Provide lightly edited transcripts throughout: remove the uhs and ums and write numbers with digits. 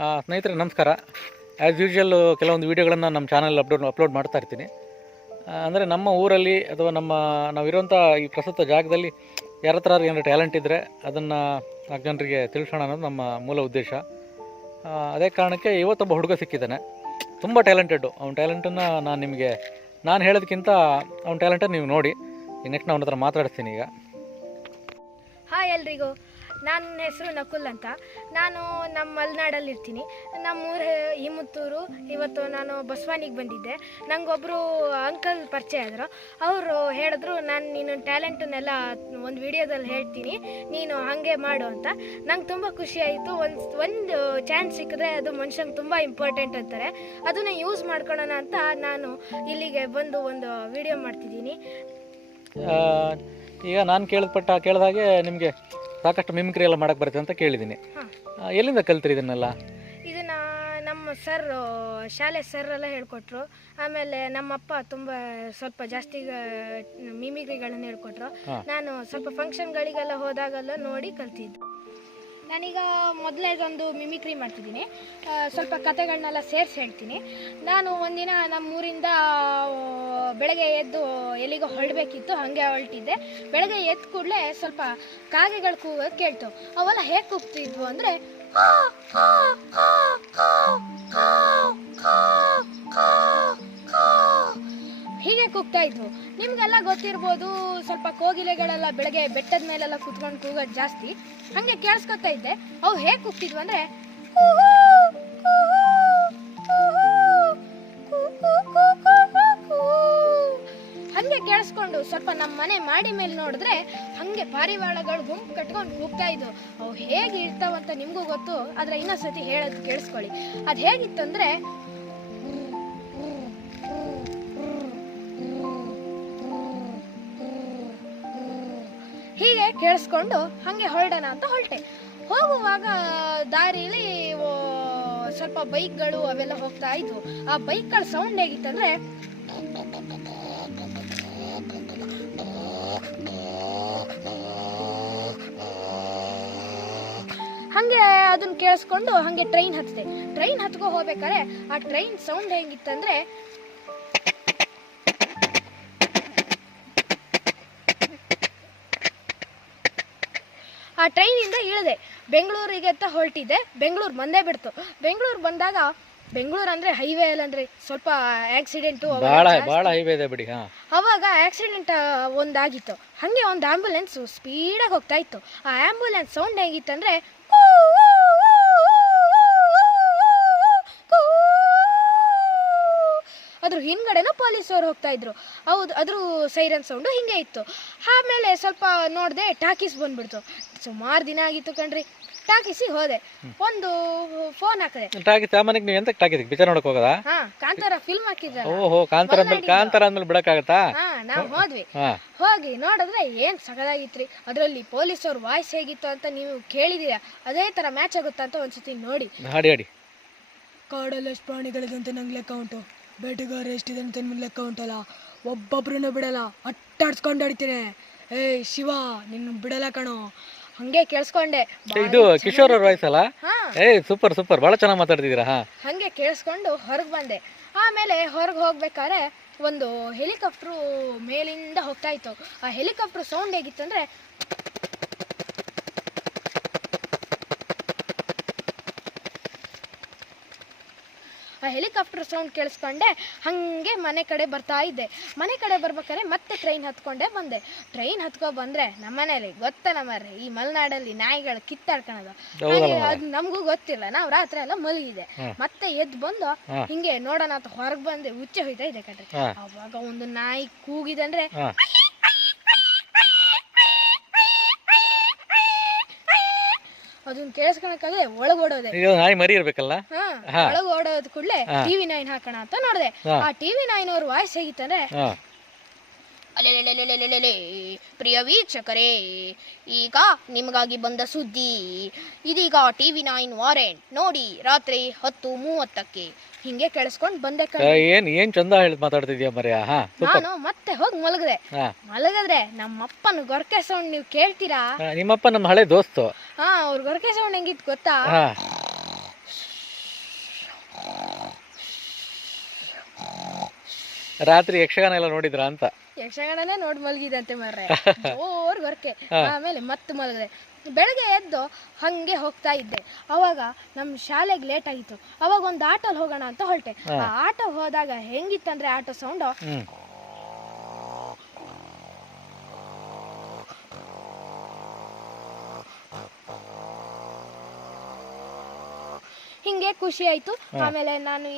ಸ್ನೇಹಿತರೆ ನಮಸ್ಕಾರ. As usual ಕೆಲವೊಂದು ವೀಡಿಯೋಗಳನ್ನು ನಮ್ಮ ಚಾನಲ್ ಅಪ್ಲೋಡ್ ಮಾಡ್ತಾ ಇರ್ತೀನಿ. ಅಂದರೆ ನಮ್ಮ ಊರಲ್ಲಿ ಅಥವಾ ನಾವಿರುವಂಥ ಈ ಪ್ರಸ್ತುತ ಜಾಗದಲ್ಲಿ ಯಾರ ಹತ್ರ ಏನಾದ್ರು ಟ್ಯಾಲೆಂಟ್ ಇದ್ದರೆ ಅದನ್ನು 4 ಜನರಿಗೆ ತಿಳಿಸೋಣ ಅನ್ನೋದು ನಮ್ಮ ಮೂಲ ಉದ್ದೇಶ. ಅದೇ ಕಾರಣಕ್ಕೆ ಇವತ್ತೊಬ್ಬ ಹುಡುಗ ಸಿಕ್ಕಿದ್ದಾನೆ, ತುಂಬ ಟ್ಯಾಲೆಂಟೆಡ್ಡು. ಅವ್ನ ಟ್ಯಾಲೆಂಟನ್ನು ನಾನು ಹೇಳೋದಕ್ಕಿಂತ ಅವ್ನ ಟ್ಯಾಲೆಂಟನ್ನು ನೀವು ನೋಡಿ. ಈಗ ನೆಕ್ಸ್ಟ್ ಅವನ ಹತ್ರ ಮಾತಾಡಿಸ್ತೀನಿ. ಈಗ ಹಾಯ್ ಎಲ್ರಿಗೂ, ನನ್ನ ಹೆಸರು ನಕುಲ್ ಅಂತ. ನಾನು ನಮ್ಮ ಮಲೆನಾಡಲ್ಲಿ ಇರ್ತೀನಿ. ನಮ್ಮೂರು ಹಿಮುತ್ತೂರು. ಇವತ್ತು ನಾನು ಬಸವಾನಿಗೆ ಬಂದಿದ್ದೆ. ನನಗೊಬ್ಬರು ಅಂಕಲ್ ಪರಿಚಯ ಆದರು. ಅವರು ಹೇಳಿದ್ರು, ನೀನು ಟ್ಯಾಲೆಂಟನ್ನೆಲ್ಲ ಒಂದು ವಿಡಿಯೋದಲ್ಲಿ ಹೇಳ್ತೀನಿ, ನೀನು ಹಾಗೆ ಮಾಡು ಅಂತ. ನಂಗೆ ತುಂಬ ಖುಷಿ ಆಯಿತು. ಒಂದು ಚಾನ್ಸ್ ಸಿಕ್ಕಿದ್ರೆ ಅದು ಮನುಷ್ಯಂಗೆ ತುಂಬ ಇಂಪಾರ್ಟೆಂಟ್ ಅಂತಾರೆ. ಅದನ್ನು ಯೂಸ್ ಮಾಡ್ಕೊಳ್ಳೋಣ ಅಂತ ನಾನು ಇಲ್ಲಿಗೆ ಬಂದು ಒಂದು ವಿಡಿಯೋ ಮಾಡ್ತಿದ್ದೀನಿ. ಈಗ ನಾನು ಕೇಳಿದಾಗೆ ನಿಮಗೆ ಸಾಕಷ್ಟು ಮಿಮಿಕ್ರಿ ಎಲ್ಲ ಮಾಡೋಕ್ಕೆ ಬರುತ್ತೆ ಅಂತ ಕೇಳಿದ್ದೀನಿ. ಎಲ್ಲಿಂದ ಕಲ್ತ್ರಿ ಇದನ್ನೆಲ್ಲ? ಇದನ್ನು ನಮ್ಮ ಶಾಲೆ ಸರ್ ಎಲ್ಲ ಹೇಳ್ಕೊಟ್ರು. ಆಮೇಲೆ ನಮ್ಮಪ್ಪ ಸ್ವಲ್ಪ ಜಾಸ್ತಿ ಮಿಮಿಕ್ರಿಗಳನ್ನ ಹೇಳ್ಕೊಟ್ರು. ನಾನು ಸ್ವಲ್ಪ ಫಂಕ್ಷನ್ಗಳಿಗೆಲ್ಲ ಹೋದಾಗೆಲ್ಲ ನೋಡಿ ಕಲ್ತಿದ್ದು. ನಾನೀಗ ಮೊದಲೇದೊಂದು ಮಿಮಿಕ್ರಿ ಮಾಡ್ತಿದ್ದೀನಿ. ಸ್ವಲ್ಪ ಕತೆಗಳನ್ನೆಲ್ಲ ಸೇರಿಸಿ ಹೇಳ್ತೀನಿ. ನಾನು ಒಂದಿನ ನಮ್ಮೂರಿಂದ ಬೆಳಗ್ಗೆ ಎದ್ದು ಎಲ್ಲಿಗೋ ಹೊರಡಬೇಕಿತ್ತು. ಹಾಗೆ ಹೊರಟಿದ್ದೆ. ಬೆಳಗ್ಗೆ ಎದ್ದ ಕೂಡಲೇ ಸ್ವಲ್ಪ ಕಾಗೆಗಳು ಕೂಗೋದು ಕೇಳ್ತು. ಅವೆಲ್ಲ ಹೇಗೆ ಕೂಗ್ತಿದ್ವು ಅಂದರೆ, ಹೀಗೆ ಕೂಗ್ತಾ ಇದ್ವು. ನಿಮಗೆಲ್ಲ ಗೊತ್ತಿರ್ಬೋದು, ಸ್ವಲ್ಪ ಕೋಗಿಲೆಗಳೆಲ್ಲ ಬೆಳಗ್ಗೆ ಬೆಟ್ಟದ ಮೇಲೆಲ್ಲ ಕುತ್ಕೊಂಡು ಕೂಗೋದು ಜಾಸ್ತಿ. ಹಾಗೆ ಕೇಳಿಸ್ಕೊತಾ ಇದ್ದೆ. ಅವು ಹೇಗೆ ಕೂಗ್ತಿದ್ವು ಅಂದರೆ, ಹಾಗೆ ಕೇಳಿಸ್ಕೊಂಡು ಸ್ವಲ್ಪ ನಮ್ಮ ಮನೆ ಮಾಡಿ ಮೇಲೆ ನೋಡಿದ್ರೆ ಹಾಗೆ ಪಾರಿವಾಳಗಳು ಗುಂಪು ಕಟ್ಕೊಂಡು ಕೂಗ್ತಾ ಇದ್ವು. ಅವು ಹೇಗೆ ಇರ್ತಾವಂತ ನಿಮಗೂ ಗೊತ್ತು, ಆದರೆ ಇನ್ನೊಂದ್ಸತಿ ಹೇಳೋದು ಕೇಳಿಸ್ಕೊಳ್ಳಿ. ಅದು ಹೇಗಿತ್ತು ಅಂದರೆ, ಹೀಗೆ ಕೇಳಿಸ್ಕೊಂಡು ಹಾಗೆ ಹೊರಡೋಣ ಅಂತ ಹೊರಟೆ. ಹೋಗುವಾಗ ದಾರಿಲಿ ಸ್ವಲ್ಪ ಬೈಕ್ಗಳು ಅವೆಲ್ಲ ಹೋಗ್ತಾ ಇದ್ವು. ಆ ಬೈಕ್ಗಳ ಸೌಂಡ್ ಹೇಗಿತ್ತಂದ್ರೆ, ಹಾಗೆ ಅದನ್ನ ಕೇಳಿಸ್ಕೊಂಡು ಹಾಗೆ ಟ್ರೈನ್ ಹತ್ತಿದೆ. ಟ್ರೈನ್ ಹತ್ಕೊ ಹೋಗ್ಬೇಕಾದ್ರೆ ಆ ಟ್ರೈನ್ ಸೌಂಡ್ ಹೇಗಿತ್ತಂದ್ರೆ, ಆ ಟ್ರೈನಿಂದ ಇಳಿದೆ. ಬೆಂಗಳೂರಿಗೆ ಅಂತ ಹೊರಟಿದ್ದೆ. ಬೆಂಗಳೂರು ಬಂದೇ ಬಿಡ್ತು. ಬೆಂಗಳೂರು ಬಂದಾಗ, ಬೆಂಗಳೂರು ಅಂದರೆ ಹೈವೇ ಅಲ್ಲಂದ್ರೆ ಸ್ವಲ್ಪ ಆಕ್ಸಿಡೆಂಟು ಭಾಳ ಹೈವೇ ಇದೆ ಬಿಡಿ. ಅವಾಗ ಆಕ್ಸಿಡೆಂಟ್ ಒಂದಾಗಿತ್ತು. ಹಾಗೆ ಒಂದು ಆಂಬ್ಯುಲೆನ್ಸ್ ಸ್ಪೀಡಾಗಿ ಹೋಗ್ತಾ ಇತ್ತು. ಆ ಆಂಬ್ಯುಲೆನ್ಸ್ ಸೌಂಡ್ ಹೇಗಿತ್ತಂದರೆ, ಅದ್ರ ಹಿಂದ್ಗಡೆನೂ ಪೊಲೀಸವ್ರು ಹೋಗ್ತಾ ಇದ್ರು. ಹೌದು, ಅದ್ರ ಸೈರನ್ ಸೌಂಡು ಹಿಂಗೆ ಇತ್ತು. ಆಮೇಲೆ ಸ್ವಲ್ಪ ನೋಡಿದೆ, ಟಾಕೀಸ್ ಬಂದ್ಬಿಡ್ತು. ಸುಮಾರು ದಿನ ಆಗಿತ್ತು ಕಣ್ರಿ. ಟಾಕೀಸಿಗೆ ಹೋದೆ. ಒಂದು ಫೋನ್ ಹಾಕಿದೆ. ಟಾಕೀಸ್ ಸಾಮಾನ್ಯಕ್ಕೆ ನೀವು ಎಂತ ಟಾಕೀಸ್ ಪಿಕ್ಚರ್ ನೋಡಕ್ ಹೋಗದಾ? ಕಾಂತಾರ ಫಿಲ್ಮ್ ಹಾಕಿದ್ರ. ಓಹೋ, ಕಾಂತಾರ ಅಂದ್ಮೇಲೆ ಬಿಡಕ್ಕಾಗತ್ತಾ? ನಾವು ಹೋದ್ವಿ. ಹೋಗಿ ನೋಡಿದ್ರೆ ಏನ್ ಸಗದಾಗಿತ್ರಿ. ಅದರಲ್ಲಿ ಪೊಲೀಸವ್ರ ವಾಯ್ಸ್ ಹೇಗಿತ್ತು ಅಂತ ನೀವು ಕೇಳಿದೀರ. ಅದೇ ತರ ಮ್ಯಾಚ್ ಆಗುತ್ತಾ ಅಂತ ಒಂದ್ಸತಿ ನೋಡಿ. ಹಾಡಿ. ಕಾಡಲ್ಲಿ ಎಷ್ಟು ಪ್ರಾಣಿಗಳಿದೆ ಅಂತ ನಂಗೆ ಲೆಕ್ಕ ಉಂಟು, ಬೇಟೆಗಾರ ಎಷ್ಟಿದೆ ಅಂತ ಲೆಕ್ಕ ಉಂಟಲ್ಲ, ಒಬ್ಬೊಬ್ರನ್ನ ಬಿಡಲ್ಲ, ಅಟ್ಟಾಡ್ಸ್ಕೊಂಡು ಆಡ್ತೀನಿ. ಏಯ್ ಶಿವ, ನಿನ್ನ ಬಿಡಲ್ಲ ಕಣೋ. ಹಂಗೆ ಕೇಳಿಸ್ಕೊಂಡೆ. ಇದು ಕಿಶೋರ್ ಅವ್ರ ವಾಯ್ಸ್ ಅಲ್ಲ? ಸೂಪರ್ ಬಹಳ ಚೆನ್ನಾಗಿ ಮಾತಾಡ್ತಿದ್ದೀರಾ. ಹಂಗೆ ಕೇಳಿಸ್ಕೊಂಡು ಹೊರಗೆ ಬಂದೆ. ಆಮೇಲೆ ಹೊರಗೆ ಹೋಗ್ಬೇಕಾದ್ರೆ ಒಂದು ಹೆಲಿಕಾಪ್ಟ್ರು ಮೇಲಿಂದ ಹೋಗ್ತಾ ಇತ್ತು. ಆ ಹೆಲಿಕಾಪ್ಟರ್ ಸೌಂಡ್ ಹೇಗಿತ್ತಂದ್ರೆ, ಆ ಹೆಲಿಕಾಪ್ಟರ್ ಸೌಂಡ್ ಕೇಳಿಸ್ಕೊಂಡೆ. ಹಾಗೆ ಮನೆ ಕಡೆ ಬರ್ತಾ ಇದ್ದೆ. ಮನೆ ಕಡೆ ಬರ್ಬೇಕಾದ್ರೆ ಮತ್ತೆ ಟ್ರೈನ್ ಹತ್ಕೊಂಡೆ ಬಂದೆ. ಟ್ರೈನ್ ಹತ್ಕೊ ಬಂದ್ರೆ ನಮ್ಮನೇಲಿ ಗೊತ್ತಲ್ಲ ಮರ್ರಿ, ಈ ಮಲೆನಾಡಲ್ಲಿ ನಾಯಿಗಳು ಕಿತ್ತಾಡ್ಕೊಳೋದು. ಅದು ನಮಗೂ ಗೊತ್ತಿಲ್ಲ. ನಾವು ರಾತ್ರಿ ಎಲ್ಲ ಮಲಗಿದೆ. ಮತ್ತೆ ಎದ್ದು ಬಂದು ಹಿಂಗೆ ನೋಡೋಣ ಅಂತ ಹೊರಗೆ ಬಂದೆ. ಹುಚ್ಚೆ ಹೋಯ್ತಾ ಇದೆ ಕಣ್ರಿ. ಅವಾಗ ಒಂದು ನಾಯಿ ಕೂಗಿದಂದ್ರೆ, ಅದನ್ನ ಕೇಳಿಸ್ಕೊಳಕ್ಕಾಗದೆ ಒಳಗೋಡೋದೆ. ನಾಯಿ ಮರಿ ಇರ್ಬೇಕಲ್ಲ. ಒಳಗೆ ಓಡೋದ್ ಕೂಡಲೇ TV 9 ಹಾಕೋಣ ಅಂತ ನೋಡಿದೆ. ಆ TV 9 ಅವ್ರ ವಾಯ್ಸ್ ಹೇಗಿತ್ತಂದ್ರೆ, ಅಲೆಲೆಲೆಲೆಲೆಲೆಲೆ ಪ್ರಿಯ ವೀಕ್ಷಕರೇ, ಈಗ ನಿಮಗಾಗಿ ಬಂದ ಸುದ್ದಿ. ಇದೀಗ TV 9 ವಾರೆಂಟ್ ನೋಡಿ ರಾತ್ರಿ 10:30ಕ್ಕೆ. ಹಿಂಗೆ ಕೇಳಿಸ್ಕೊಂಡು ಬಂದೆ. ಏನ್ ಚಂದ ಹೇಳಿ ಮಾತಾಡ್ತಿದ್ಯಾ ಮರ್ಯ. ನಾನು ಮತ್ತೆ ಹೋಗಿ ಮಲಗಿದ್ರೆ ನಮ್ಮಪ್ಪನ ಗೊರಕೆ ಸೌಂಡ್ ನೀವು ಕೇಳ್ತೀರಾ? ನಿಮ್ಮಪ್ಪ ನಮ್ಮ ಹಳೆ ದೋಸ್ತು. ಅವ್ರ ಗೊರಕೆ ಸೌಂಡ್ ಹೆಂಗಿತ್ತು ಗೊತ್ತಾ? ರಾತ್ರಿ ಯಕ್ಷಗಾನ ಎಲ್ಲ ನೋಡಿದ್ರಾ ಅಂತ? ಯಕ್ಷಗಾನನೇ ನೋಡಿ ಮಲಗಿದಂತೆ ಮಾರ್ರೆ, ಜೋರ್ ಗೊರಕೆ. ಆಮೇಲೆ ಮತ್ತೆ ಮಲಗಿದೆ. ಬೆಳಗ್ಗೆ ಎದ್ದು ಹಂಗೆ ಹೋಗ್ತಾ ಇದ್ದೆ. ಅವಾಗ ನಮ್ಮ ಶಾಲೆಗೆ ಲೇಟ್ ಆಗಿತ್ತು. ಅವಾಗ ಒಂದು ಆಟೋಲ್ಲಿ ಹೋಗೋಣ ಅಂತ ಹೊರಟೆ. ಆ ಆಟೋ ಹೋದಾಗ ಹೆಂಗಿತ್ತಂದ್ರೆ ಆಟೋ ಸೌಂಡು ಹಿಂಗೆ ಖುಷಿ ಆಯ್ತು. ಆಮೇಲೆ ನಾನು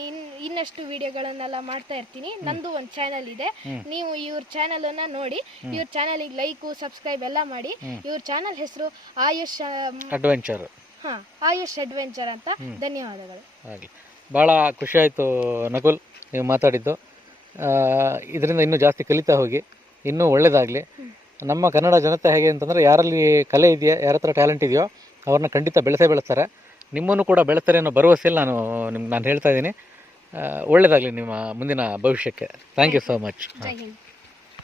ಇನ್ನಷ್ಟು ವಿಡಿಯೋಗಳನ್ನೆಲ್ಲ ಮಾಡ್ತಾ ಇರ್ತೀನಿ. ನಂದು ಒಂದು ಚಾನಲ್ ಇದೆ, ನೀವು ಇವ್ರ ಚಾನಲ್ ಅನ್ನ ನೋಡಿ, ಇವ್ರ ಚಾನಲ್ಗೆ ಲೈಕು ಸಬ್ಸ್ಕ್ರೈಬ್ ಎಲ್ಲ ಮಾಡಿ. ಇವ್ರ ಚಾನಲ್ ಹೆಸರು ಆಯುಷ್ ಅಡ್ವೆಂಚರ್. ಆಯುಷ್ ಅಡ್ವೆಂಚರ್ ಅಂತ. ಧನ್ಯವಾದಗಳು. ಆಗಲಿ, ಭಾಳ ಖುಷಿ ಆಯಿತು ನಕುಲ್ ನೀವು ಮಾತಾಡಿದ್ದು. ಇದರಿಂದ ಇನ್ನೂ ಜಾಸ್ತಿ ಕಲಿತಾ ಹೋಗಿ, ಇನ್ನೂ ಒಳ್ಳೆಯದಾಗಲಿ. ನಮ್ಮ ಕನ್ನಡ ಜನತೆ ಹೇಗೆ ಅಂತಂದರೆ, ಯಾರಲ್ಲಿ ಕಲೆ ಇದೆಯಾ, ಯಾರ ಹತ್ರ ಟ್ಯಾಲೆಂಟ್ ಇದೆಯೋ ಅವ್ರನ್ನ ಖಂಡಿತ ಬೆಳೆಸ್ತಾರೆ. ನಿಮ್ಮನ್ನು ಕೂಡ ಬೆಳೆಸ್ತಾರೆ ಅನ್ನೋ ಭರವಸೆಯಲ್ಲಿ ನಾನು ಹೇಳ್ತಾ ಇದ್ದೀನಿ. ಒಳ್ಳೆಯದಾಗಲಿ ನಿಮ್ಮ ಮುಂದಿನ ಭವಿಷ್ಯಕ್ಕೆ. Thank you so much. Jai Hind.